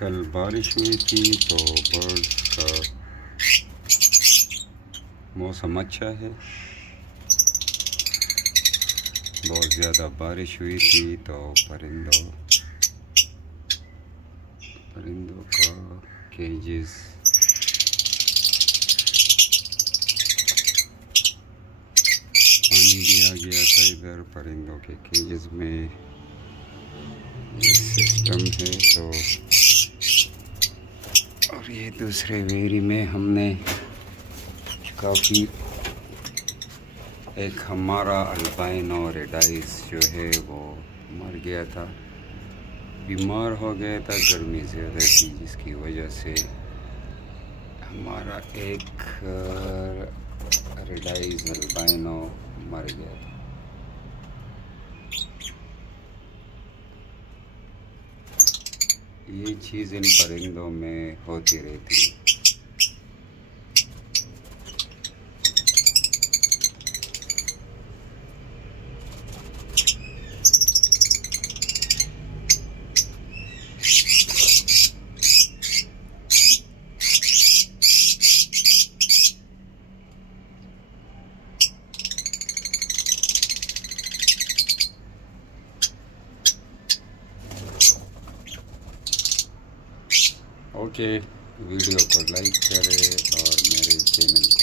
कल बारिश हुई थी तो बर्ड्स का मौसम अच्छा है। बहुत ज़्यादा बारिश हुई थी तो परिंदों का केजेस पानी दिया गया था। इधर परिंदों के केजेस में ये सिस्टम है। तो और ये दूसरे वेरी में हमने काफ़ी एक हमारा अल्बाइनो रेडाइस जो है वो मर गया था, बीमार हो गया था। गर्मी ज़्यादा थी जिसकी वजह से हमारा एक रेडाइस अल्बाइनो मर गया था। ये चीज़ इन परिंदों में होती रहती है। ओके, वीडियो को लाइक करें और मेरे चैनल को